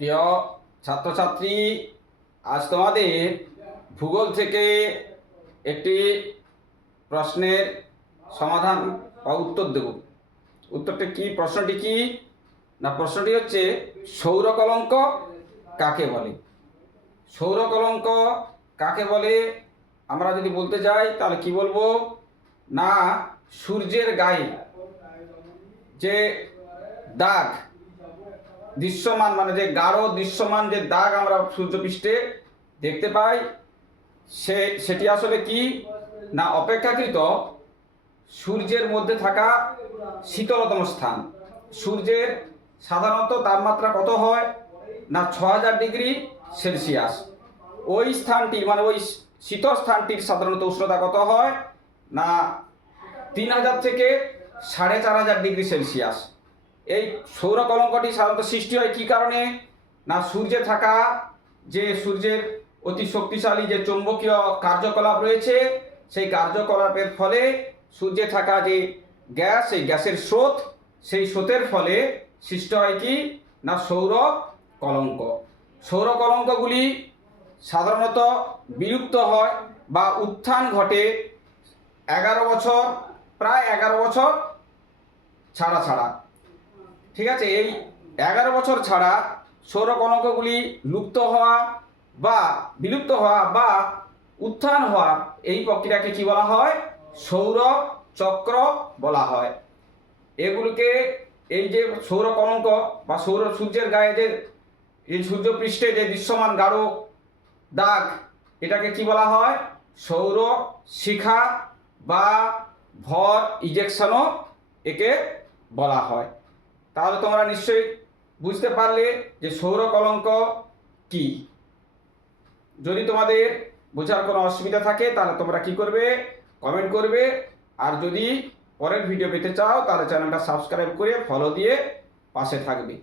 প্রিয় ছাত্রছাত্রী, আজ তোমাদের ভূগোল থেকে একটি প্রশ্নের সমাধান বা উত্তর দেব। উত্তরটি কি? প্রশ্নটি কি না, প্রশ্নটি হচ্ছে সৌর কলঙ্ক কাকে বলে। সৌর কলঙ্ক কাকে বলে আমরা যদি বলতে যাই তাহলে কি বলবো না, সূর্যের গায়ে যে দাগ দৃশ্যমান, মানে যে গাঢ় দৃশ্যমান যে দাগ আমরা সূর্যপৃষ্ঠে দেখতে পাই, সেটি আসলে কি না, অপেক্ষাকৃত সূর্যের মধ্যে থাকা শীতলতম স্থান। সূর্যের সাধারণত তাপমাত্রা কত হয় না 6000 ডিগ্রি সেলসিয়াস। ওই স্থানটি মানে ওই শীতল স্থানটির সাধারণত উষ্ণতা কত হয় না 3000 থেকে 4500 ডিগ্রি সেলসিয়াস। এই সৌর কলঙ্কটি সাধারণত সৃষ্টি হয় কী কারণে না, সূর্যে থাকা যে সূর্যের অতি শক্তিশালী যে চৌম্বকীয় কার্যকলাপ রয়েছে, সেই কার্যকলাপের ফলে সূর্যে থাকা যে গ্যাস, এই গ্যাসের স্রোত, সেই স্রোতের ফলে সৃষ্টি হয় কি না সৌর কলঙ্ক। সৌর কলঙ্কগুলি সাধারণত বিলুপ্ত হয় বা উত্থান ঘটে 11 বছর, প্রায় 11 বছর ছাড়া ছাড়া। ঠিক আছে, এই 11 বছর ছাড়া সৌর কলঙ্কগুলি লুপ্ত হওয়া বা বিলুপ্ত হওয়া বা উত্থান হওয়া, এই প্রক্রিয়াকে কি বলা হয়? সৌর চক্র বলা হয়। এগুলোকে, এই যে সৌর কলঙ্ক বা সূর্যের গায়ে যে এই সূর্যপৃষ্ঠে যে দৃশ্যমান গাঢ় দাগ, এটাকে কি বলা হয়? সৌর শিখা বা ভর ইজেকশনও একে বলা হয়। তাহলে তোমরা নিশ্চয়ই বুঝতে পারলে যে সৌর কলঙ্ক কি। যদি তোমাদের বোঝার কোনো অসুবিধা থাকে তাহলে তোমরা কি করবে? কমেন্ট করবে। আর যদি পরের ভিডিও পেতে চাও তাহলে চ্যানেলটা সাবস্ক্রাইব করে ফলো দিয়ে পাশে থাকবে।